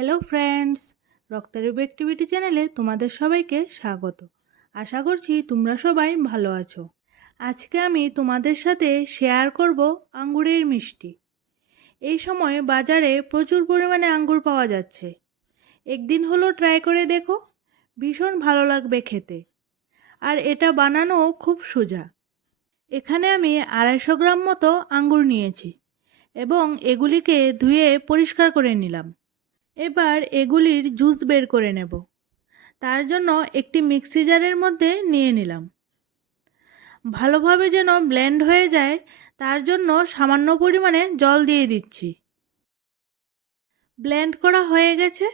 Hello friends, রিবু activity চ্যানেলে তোমাদের সবাইকে স্বাগত। আশা করছি তোমরা সবাই ভালো আছো। আজকে আমি তোমাদের সাথে শেয়ার করব আঙ্গুরের মিষ্টি। এই সময় বাজারে প্রচুর পরিমাণে আঙ্গুর পাওয়া যাচ্ছে। একদিন হলো ট্রাই করে দেখো, ভীষণ ভালো লাগবে খেতে। আর এটা বানানো খুব সোজা। এখানে আমি 250 গ্রাম মতো আঙ্গুর নিয়েছি এবং এগুলিকে ধুয়ে পরিষ্কার করে নিলাম। এবার এগুলির জুস বের করে নেব। তার জন্য একটি মিক্সি জারের মধ্যে নিয়ে নিলাম। ভালোভাবে যেন ব্লেন্ড হয়ে যায় তার জন্য সামান্য পরিমাণে জল দিয়ে দিচ্ছি। ব্লেন্ড করা হয়ে গেছে।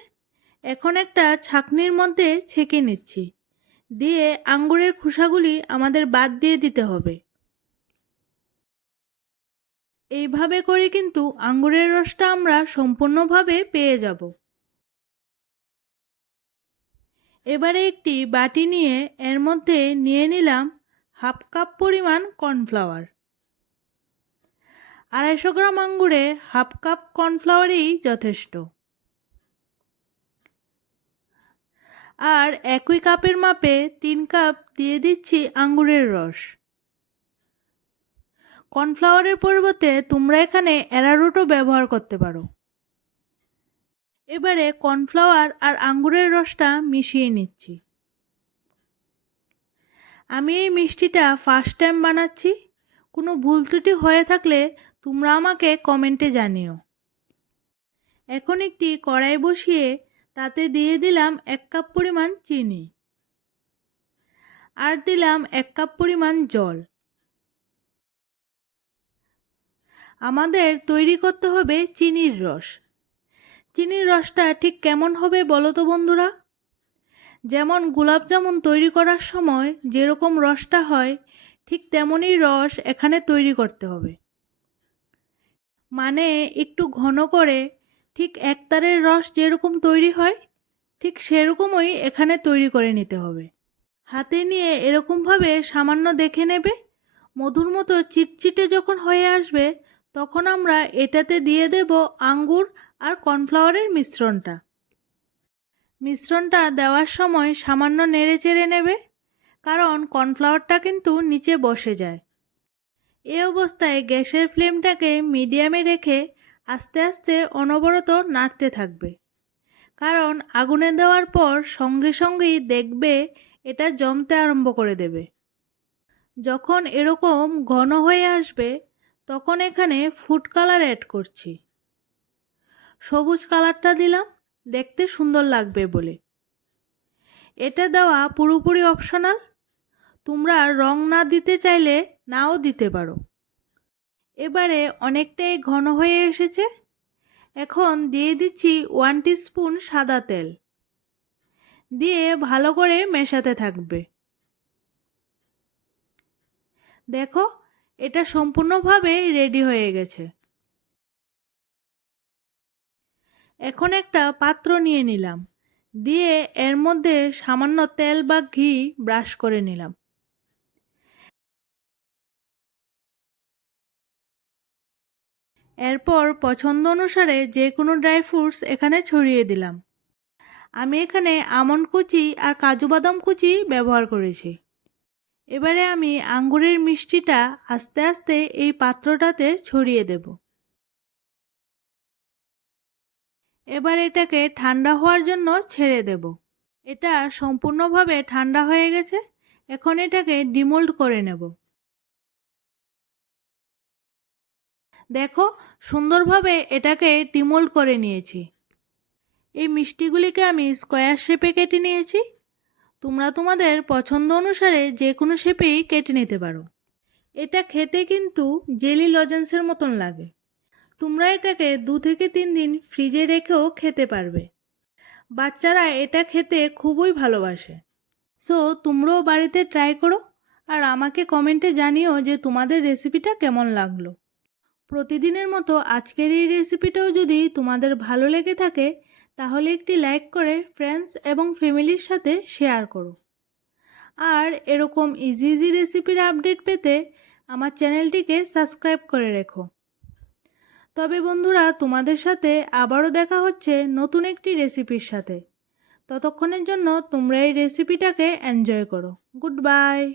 এখন একটা ছাঁকনির মধ্যে ছেঁকে নিচ্ছি। দিয়ে আঙ্গুরের খোসাগুলি আমাদের বাদ দিয়ে দিতে হবে। এইভাবে করে কিন্তু আঙ্গুরের রসটা আমরা সম্পূর্ণভাবে পেয়ে যাব। এবারে একটি বাটি নিয়ে এর মধ্যে নিয়ে নিলাম হাফ কাপ পরিমাণ কর্নফ্লাওয়ার। 250 গ্রাম আঙ্গুরে হাফ কাপ কর্নফ্লাওয়ারই যথেষ্ট। আর একই কাপের মাপে 3 কাপ দিয়ে দিচ্ছি আঙ্গুরের রস। কর্নফ্লাওয়ারের পরিবর্তে তোমরা এখানে অ্যারারুটও ব্যবহার করতে পারো। এবারে কর্নফ্লাওয়ার আর আঙ্গুরের রসটা মিশিয়ে নিচ্ছি। আমি এই মিষ্টিটা ফার্স্ট টাইম বানাচ্ছি। কোনো ভুল ত্রুটি হয়ে থাকলে তোমরা আমাকে কমেন্টে জানিও। এখন একটি কড়াই বসিয়ে তাতে দিয়ে দিলাম 1 কাপ পরিমাণ চিনি আর দিলাম 1 কাপ পরিমাণ জল। আমাদের তৈরি করতে হবে চিনির রস। চিনির রসটা ঠিক কেমন হবে বলো তো বন্ধুরা? যেমন গোলাপ জামুন তৈরি করার সময় যেরকম রসটা হয় ঠিক তেমনই রস এখানে তৈরি করতে হবে। মানে একটু ঘন করে, ঠিক একতারের রস যেরকম তৈরি হয় ঠিক সেরকমই এখানে তৈরি করে নিতে হবে। হাতে নিয়ে এরকমভাবে সামান্য দেখে নেবে। মধুর মতো চিটচিটে যখন হয়ে আসবে তখন আমরা এটাতে দিয়ে দেব আঙ্গুর আর কর্নফ্লাওয়ারের মিশ্রণটা দেওয়ার সময় সামান্য নেড়ে চেড়ে নেবে, কারণ কর্নফ্লাওয়ারটা কিন্তু নিচে বসে যায়। এই অবস্থায় গ্যাসের ফ্লেমটাকে মিডিয়ামে রেখে আস্তে আস্তে অনবরত নাড়তে থাকবে, কারণ আগুনে দেওয়ার পর সঙ্গে সঙ্গেই দেখবে এটা জমতে আরম্ভ করে দেবে। যখন এরকম ঘন হয়ে আসবে তখন এখানে ফুড কালার অ্যাড করছি। সবুজ কালারটা দিলাম দেখতে সুন্দর লাগবে বলে। এটা দেওয়া পুরোপুরি অপশনাল। তোমরা রং না দিতে চাইলে নাও দিতে পারো। এবারে অনেকটাই ঘন হয়ে এসেছে। এখন দিয়ে দিচ্ছি 1 টিস্পুন সাদা তেল। দিয়ে ভালো করে মেশাতে থাকবে। দেখো, এটা সম্পূর্ণভাবে রেডি হয়ে গেছে। এখন একটা পাত্র নিয়ে নিলাম। দিয়ে এর মধ্যে সামান্য তেল বা ঘি ব্রাশ করে নিলাম। এরপর পছন্দ অনুসারে যে কোনো ড্রাই ফ্রুটস এখানে ছড়িয়ে দিলাম। আমি এখানে আমন্ড কুচি আর কাজু বাদাম কুচি ব্যবহার করেছি। এবারে আমি আঙ্গুরের মিষ্টিটা আস্তে আস্তে এই পাত্রটাতে ছড়িয়ে দেব। এবার এটাকে ঠান্ডা হওয়ার জন্য ছেড়ে দেব। এটা সম্পূর্ণভাবে ঠান্ডা হয়ে গেছে। এখন এটাকে ডিমোল্ড করে নেব। দেখো, সুন্দরভাবে এটাকে ডিমোল্ড করে নিয়েছি। এই মিষ্টিগুলিকে আমি স্কোয়ার শেপে কেটে নিয়েছি। তোমরা তোমাদের পছন্দ অনুসারে যে কোনো শেপেই কেটে নিতে পারো। এটা খেতে কিন্তু জেলি লজেন্সের মতন লাগে। তোমরা এটাকে 2 থেকে 3 দিন ফ্রিজে রেখেও খেতে পারবে। বাচ্চারা এটা খেতে খুবই ভালোবাসে। সো তোমরাও বাড়িতে ট্রাই করো আর আমাকে কমেন্টে জানিও যে তোমাদের রেসিপিটা কেমন লাগলো। প্রতিদিনের মতো আজকের এই রেসিপিটাও যদি তোমাদের ভালো লেগে থাকে তাহলে একটি লাইক করে ফ্রেন্ডস এবং ফ্যামিলির সাথে শেয়ার করো। আর এরকম ইজি রেসিপির আপডেট পেতে আমার চ্যানেলটিকে সাবস্ক্রাইব করে রেখো। তবে বন্ধুরা, তোমাদের সাথে আবারও দেখা হচ্ছে নতুন একটি রেসিপির সাথে। ততক্ষণের জন্য তোমরা এই রেসিপিটাকে এনজয় করো। Good bye.